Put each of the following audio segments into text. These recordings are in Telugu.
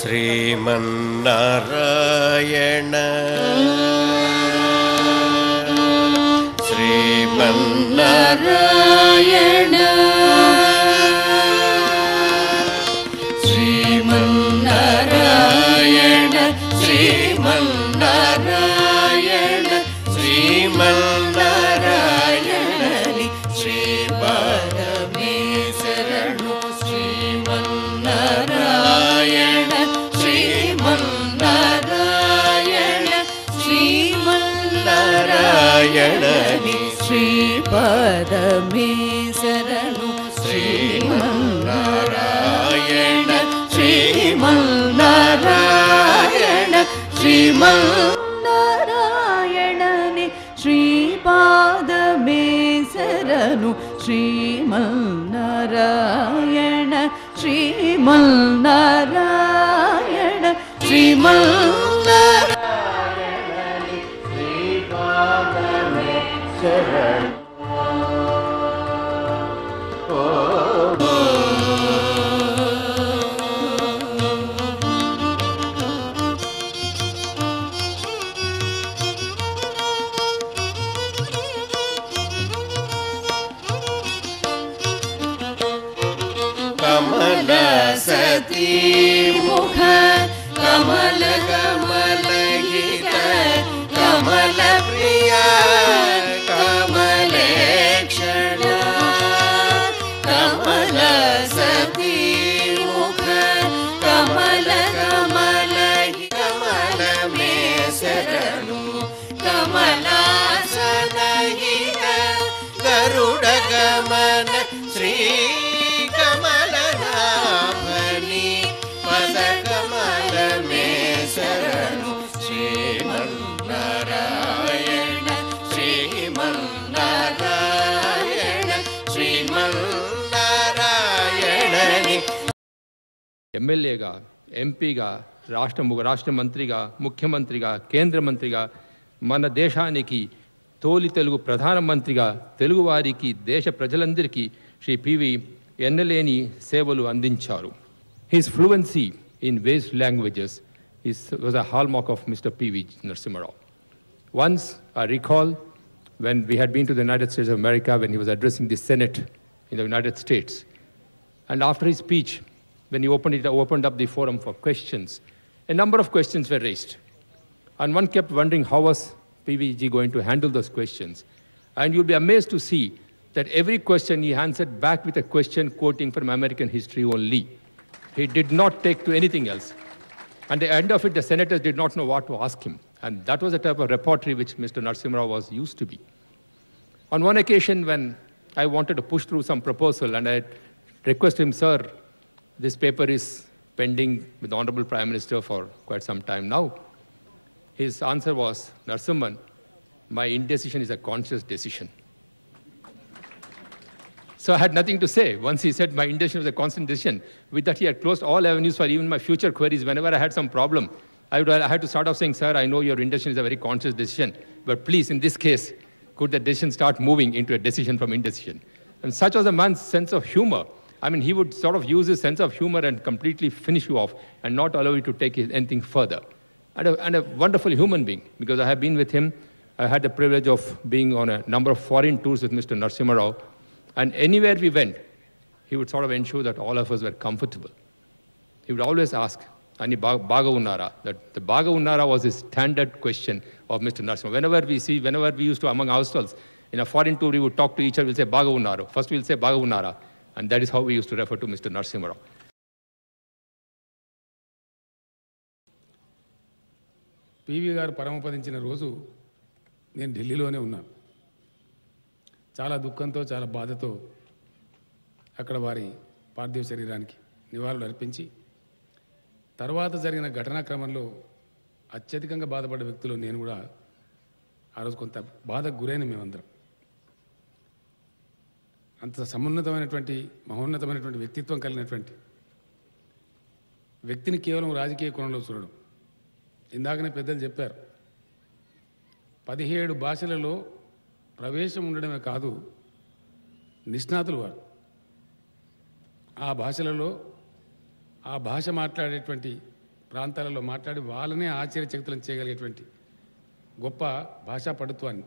శ్రీమన్నారాయణ శ్రీమన్నారాయణ శ్రీమన్నారాయణ శ్రీమన్నారాయణ శ్రీమన్నారాయణ శ్రీ పరమేశ్వరుడు శ్రీమన్నారాయణ శ్రీమన్నారాయణ శ్రీమన్నారాయణ శ్రీ పరమేశ్వరుడు శ్రీమన్నారాయణ శ్రీమన్నారాయణ శ్రీమన్నారాయణని శ్రీపాదమేశ్వరను శ్రీమన్నారాయణ శ్రీమన్నారాయణ శ్రీమన్నారాయణని శ్రీపాదమేశ్వరను कमल सती मुख कमल कमल गीत कमल प्रिया कमलेक्षण कमल सती मुख कमल कमल कमल में शरणु कमलासन गीत गरुड़ गमन श्री कमलनाभनि पद कमल में शरणु श्रीमन्नारायण श्रीमन्नारायण श्रीमन्नारायण ఎమ్మెల్యేగా ఎంపీగా రాష్ట్ర మంత్రిగా ముఖ్యమంత్రిగా కేంద్ర మంత్రిగా మన దేశానికి తోలి తెలుగు ప్రధానమంత్రిగా తెలుగువారికి దేశ ప్రజలందరికీ శ్రీ పివి ఎన్నలేని సేవలు అందించారు. His fluency in waste languages was a hallmark of Mr. P.V. Narasimha Rao. Once I recall when we had been to the United States of America when he was addressing the Senate in the United States, and after his speech when he opened up the forum for questions, a number of questions were raised, and one kept wondering how was PVG going to handle those questions. And you'll be amazed to see that every question he answered back with a question quoting from American history only. He did not take to anything else. At the end of it, the senators did not know what to ask him. And that was the type of repertory which Mr. Narasimha Rao was used to be. On one occasion, when I wanted to push through some proposal, and I requested him, sir, this paper is pending with the Honorable Prime Minister for quite some time now. His answer was, Narasimhan, my indecision is a conscious decision. So I had nothing to say. Once he said my indecision was a constant decision, with that he had closed all avenues for even my future queries. Whenever I had some problem, I had to start off saying, sir, I know your indecision is a very conscious decision, but please, in this case, could the decision start moving into a decision from indecision? And such was a man's sense of humor. I mean, he would sort of use his sense of humor and completely finish you off and not allow you to take anything further. And a wonderful human being, because I have been with him. I had the privilege of being on a number of foreign tours with Mr. Narasimha Rao. And anywhere we went, he would sort of ensure that all of us were comfortable. He would always ask, Ani baga unnara? That the baga unnara was his standard question of Mr. Narasimha. Whenever we used to among ourselves, in a foreign tour, we would talk to each other, we'll say baga unnara. First we'll say baga unnara. And that is how we used to refer to Mr. Narasimha Rao. PV గారు పరమపదించిన రోజు నేను ఢిల్లీలోనే ఉన్నాను. చాలా దుఃఖంతో చాలా బాధతో అక్కడ వారి పార్థివ శరీరానికి నివాళులు అర్పించి తర్వాత జరిగిన ఘటనాక్రమంలో అత్యధికంగా బాధపడ్డ వ్యక్తులు నేను కూడా ఆ రోజు కొంత బాధకు గురైన మేమందరం. అంత సమున్నతమైనటువంటి మహోన్నతమైనటువంటి వ్యక్తిత్వం కలిగినటువంటి వ్యక్తిని కేవలం రాజకీయ కోణంలో చూడడం. ఇందాకనే పెద్దలు చెప్పారు, 17 భాషలలో ప్రవేశం ఉండడమే కాదు, నిష్ణాతులు వారు. ఆ భాషలలో ఆ భాష మాట్లాడేటువంటి ప్రాంతాలలో మాట్లాడి వాళ్ళనే ఆశ్చర్యచకితులను చేయగలిగేటువంటి గొప్ప భాషా పటుత్వాన్ని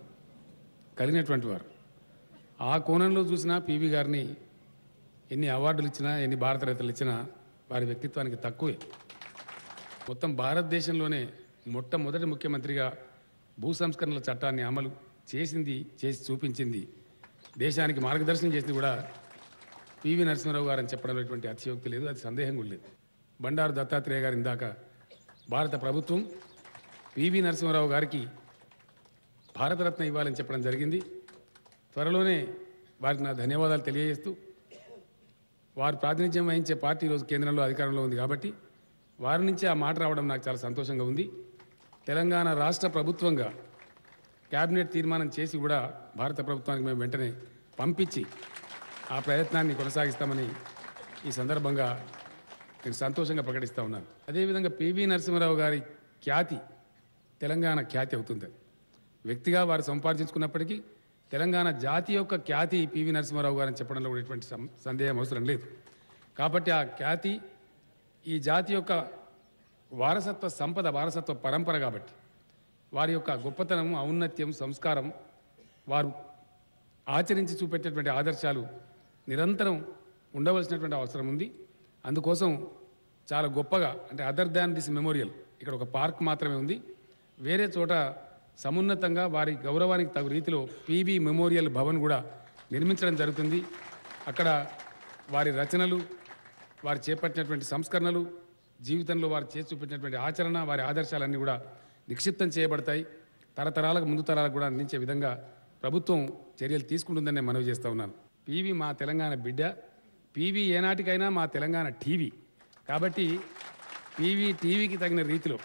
కలిగినటువంటి వారు. ఆ కోణంలో చూసినా పివి గారిని ఎన్ని అవార్డులు ఇచ్చినా ఎన్ని భారతరత్నలు ఇచ్చినా వారి వ్యక్తిత్వానికి తక్కువే. మొత్తం భారతదేశంలోనే మొట్టమొదటి ముఖ్యమంత్రిగా భూ సంస్కరణల చట్టాన్ని అమలు చేసి చూపించింది, దేశానికి మార్గదర్శనం చేసింది కూడా పివి నరసింహారావు గారు అని చెప్పడంలో ఎటువంటి అతిశయోక్తి లేదు, అది సందేహం కూడా లేదు. బండారు దత్తాత్రేయ గారు ఇందాక భారత ప్రభుత్వం పివి నరసింహారావు గారికి భారతరత్న ఇవ్వాలని చెప్పడం జరిగింది. త్వరలోనే వారికి నా ధన్యవాదాలు తెలియజేస్తూ, వారు ప్రాతినిధ్యం వహించే పార్టీ ఈరోజు కేంద్రంలో అధికారంలో ఉంది కాబట్టి వారి నుంచి ఆ మాట రావడం నాకు చాలా సంతోషంగా ఉంది. తెలంగాణ రాష్ట్ర ప్రభుత్వంగా క్యాబినెట్ తీర్మానం చేసి కూడా భారత ప్రభుత్వానికి మేము వెంటనే పంపించి ఆ ప్రయత్నాన్ని కొనసాగిస్తామని ఈ సందర్భంగా నేను సంతోషంగా ప్రకటిస్తూ ఉన్నాను. అదేవిధంగా పివి నరసింహారావు గారి ఖ్యాతి తెలంగాణ ఖ్యాతి అవుతుంది. వ్యక్తిగా వారు సంపాదించుకున్నప్పటికీ తెలంగాణ జాతి యొక్క ఖ్యాతి పివి నరసింహారావు గారు అని చెప్పడంలో కూడా ఎటువంటి సందేహం అవసరం లేదు. కాబట్టి ఆ ఖ్యాతి ఈ జాతి యొక్క వారసత్వ సంపద, వారసత్వ పరంపర కాబట్టి వారి యొక్క గొప్పతనం, ఔన్నత్యం, సంస్కారం, వారు ఆచరించి చూపెట్టేటువంటి ఆదర్శాలు నిరంతరం ఉండవలసినటువంటి అవసరం ఉంది. అందుకోసం చాలా గొప్పగా, అంటే అదర్ దాన్ దిస్ మెమోరియల్, ఇక్కడ ఒక పార్క్ మాత్రమే ఉంది, వేరే చోట సమున్నతంగా వారి గౌరవానికి తగు రీతిలో పివి మెమోరియల్ భవన్ కూడా నిర్మించడం జరుగుతుంది. అక్కడ వారి రచనలు, వారు చేపట్టినటువంటి సంస్కరణలు, జీవితంలో వారు చేసి చూపెట్టినటువంటి ఆచరణ, వారి ఆదర్శాలన్నీ కూడా నిక్షిప్తం చేయబడతాయి. తరతరాలకు ముందు తరాలకు కూడా అందించే విధంగా ప్రభుత్వం చర్యలు తీసుకుంటుందని నేను మనవి చేస్తూ ఉన్నాను. పివి మా తెలంగాణ బిడ్డ, పివి ఏనాటికైనా మా తెలంగాణ టీవీ. కాబట్టి పివి టీవీకి తగిన రీతిలో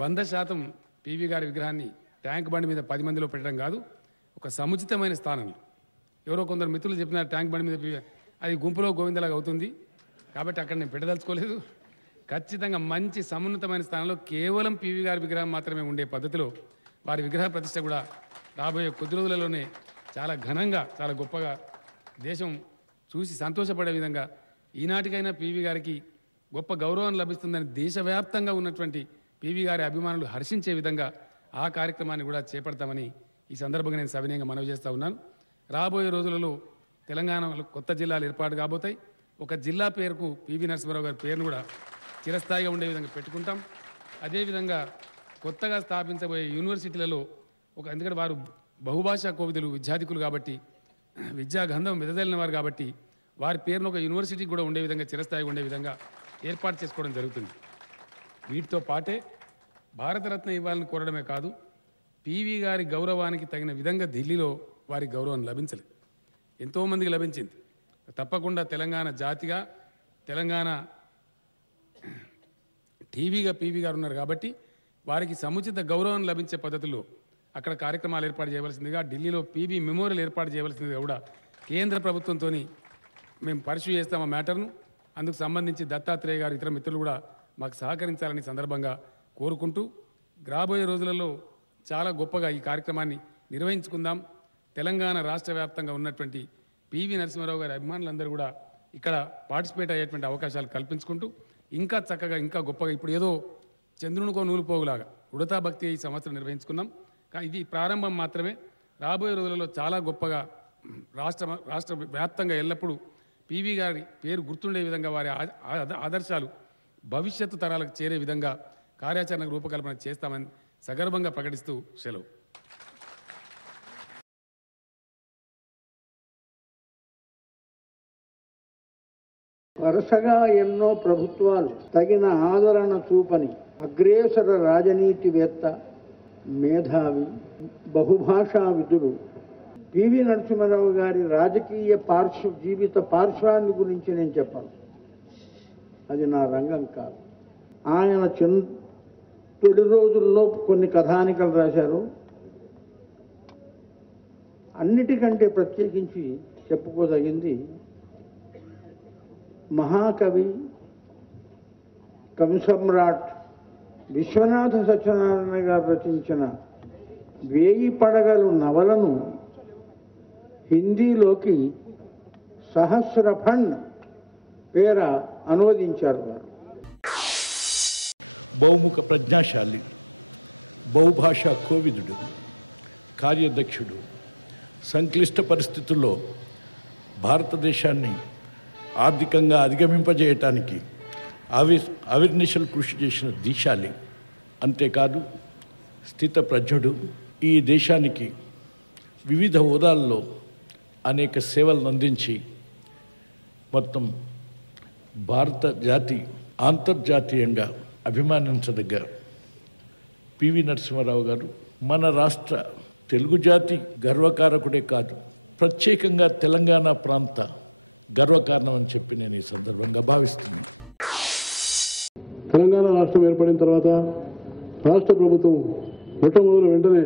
100% పివి గారి విగ్రహాన్ని ట్యాంక్ బండి మీద 10 మందిలో పెట్టడం కాదు, ఒక సముచితమైన స్థానంలో. ఎవరో కొందరు మిత్రులు చెప్పినారు ట్యాంక్ బండి మీద అది గుంపులో గోవిందలాగా అవుతుంది, కాబట్టి అక్కడ నేను పెట్టదలుచుకోలేదు. ఖచ్చితంగా మంచి సమున్నతమైన స్థానంలో కేవలం పివి గారి విగ్రహం మాత్రమే ఉండే పద్ధతిలో వారి విగ్రహ ప్రతిష్ట కూడా రాబోయే కొద్ది రోజులలోనే చాలా ఘనంగా, చాలా గొప్పగా దేశం చూసి సంతోషపడే విధంగా, ఈనాటికైనా పివి గారికి గొప్ప గౌరవం లభిస్తుందని దేశవ్యాప్తంగా ఉన్నటువంటి పివి గారి అభిమానులు హర్షించే విధంగా ఆ కార్యక్రమాన్ని కూడా చేపడతామని ఈ సందర్భంగా నేను సవినయంగా మనవి చేస్తూ ఉన్నాను. రాబోయే రోజులలో తెలంగాణలో కొత్త జిల్లాలు ఏర్పాటు కాబోతాయి. ఒక జిల్లా పేరుకు పివి నరసింహారావు గారి పేరును కూడా చిరస్థాయిగా ఉండే విధంగా పెట్టుకుంటాం. అదేవిధంగా కొత్తగా స్థాపించబోయే యూనివర్సిటీలలో ఎందుకంటే వారు బహుభాషా కోవిదులు, విద్యాధికులు కాబట్టి, విద్యా గంధం వెదజల్లిన వారు కాబట్టి వారి పేరును ఒక యూనివర్సిటీకి కూడా ఉండే విధంగా, చిరస్థాయిగా ఉండే విధంగా ఏర్పాటు చేసుకోవడం జరుగుతుంది. వీటితో పాటే భారతరత్న ఇవ్వాలని కోరడమే కాదు, పివి గారి గౌరవానికి తగిన విధంగా ఢిల్లీలో వారి గౌరవం లభించలేదు, ఎంతోమందికి లభించింది. తప్పకుండా తెలంగాణ జాతిగా, తెలంగాణ టీవీగా పివి గారు ఉన్నారు కాబట్టి వారికి సముచిత గౌరవం లభించే పద్ధతిలో అక్కడ కార్యక్రమాలు ఏర్పాటు చేయవలసిందిగా, ఢిల్లీలో పివి మెమోరియల్ ఏర్పాటు చేయవలసిందిగా కూడా కేంద్ర ప్రభుత్వంతో మేము పరిశీలి చేస్తాం ఆ మ్యాటర్ను. అందుకు సంబంధించి దత్తాత్రేయ గారు, ఇతర మిత్రులు కూడా మాకు సహకరించాలని సందర్భంగా కోరుకుంటూ, రాబోయే రోజులలో చాలా గొప్పగా ఈ కార్యక్రమాన్ని నిర్వహించుకుందాం. తెలంగాణ రాష్ట్ర వ్యాప్తంగా ఉన్నటువంటి పివి నరసింహారావు గారి అభిమానులందరూ కూడా ఇక్కడ పార్టిసిపేట్ అయ్యేటువంటి అవకాశాలు కల్పించుకుంటూ ఇంకా చక్కగా, ఇంకా గొప్పగా, ఇప్పుడు ఏదో చంద్రునికో నూలుపోగులాగా ఉడతా భక్తి ఈ సంవత్సరం నిర్వహించుకున్నాం. ఇది ప్రారంభం మాత్రమే. రాబోయే రోజులలో చాలా గొప్పగా రాష్ట్ర వ్యాప్తంగా ఎల్లప్పుడూ పివి గారి పేరు గుర్తుండే విధంగా, వారి ఆదర్శాలు భవిష్యత్తు తరాలకు చేరే విధంగా కార్యాచరణకు రూపకల్పన చేస్తామని సగర్వంగా ప్రకటిస్తూ సెలవు. వరుసగా ఎన్నో ప్రభుత్వాలు తగిన ఆదరణ చూపని అగ్రేసర రాజనీతివేత్త, మేధావి, బహుభాషా విదుడు పివి నరసింహారావు గారి రాజకీయ జీవిత పార్శ్వాన్ని గురించి నేను చెప్పాను. అది నా రంగం కాదు. ఆయన తొలి రోజుల్లో కొన్ని కథానికలు రాశారు. అన్నిటికంటే ప్రత్యేకించి చెప్పుకోదగింది మహాకవి, కవి సమ్రాట్ విశ్వనాథ సత్యనారాయణ గారు రచించిన 1000 పడగలు నవలను హిందీలోకి సహస్రఫండ్ పేర అనువదించారు వారు. బహుముఖ ప్రజ్ఞాశాలి, బహుభాషా కోవిదుడు, కార్యదక్షుడు, సంక్లిష్ట పరిస్థితుల్లో భారతదేశాన్ని ఆర్థికంగా అధిగమింపజేయటానికి అవిర్నిశలు కృషి చేసిన దీశాలి. అంతేకాదు స్థితప్రజ్ఞుడు, ఈ దేశానికి వివిధ హోదాల్లో అనేక సేవలను అందించి మొత్తం భారత జాతి అంతర్జాతీయంగా అభిమానించదగ్గ పివి నరసింహారావు గారు మన రాష్ట్ర తెలుగు జాతి గర్వకారకుడే కాదు, ప్రత్యేకంగా తెలంగాణ ప్రాంత గర్వకారణం అని చెప్పి నేను ఈ సందర్భంగా భావిస్తున్నాను. తెలంగాణ రాష్ట్రం ఏర్పడిన తర్వాత రాష్ట్ర ప్రభుత్వం మొట్టమొదటి వెంటనే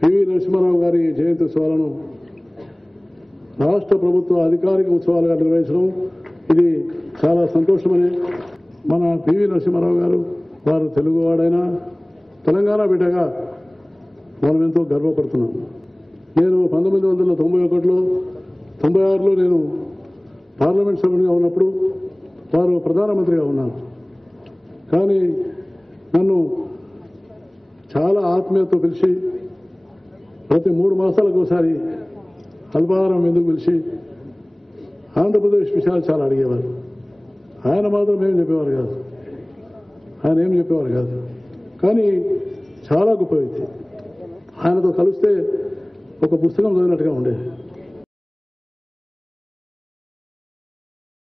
పివి నరసింహారావు గారి జయంతి ఉత్సవాలను రాష్ట్ర ప్రభుత్వ అధికారిక ఉత్సవాలుగా నిర్వహించడం ఇది చాలా సంతోషమని, మన పివి నరసింహారావు గారు వారు తెలుగువాడైనా తెలంగాణ బిడ్డగా మనం ఎంతో గర్వపడుతున్నాం. నేను 1991లో 96లో నేను పార్లమెంట్ సభ్యునిగా ఉన్నప్పుడు వారు ప్రధానమంత్రిగా ఉన్నారు. కానీ నన్ను చాలా ఆత్మీయతతో పిలిచి ప్రతి 3 మాసాలకు ఒకసారి అల్పాహారం ఎందుకు పిలిచి ఆంధ్రప్రదేశ్ విషయాలు చాలా అడిగేవారు. ఆయన మాత్రం ఏం చెప్పేవారు కాదు. కానీ చాలా గొప్ప వ్యక్తి. ఆయనతో కలిస్తే ఒక పుస్తకం చదివినట్టుగా ఉండేది.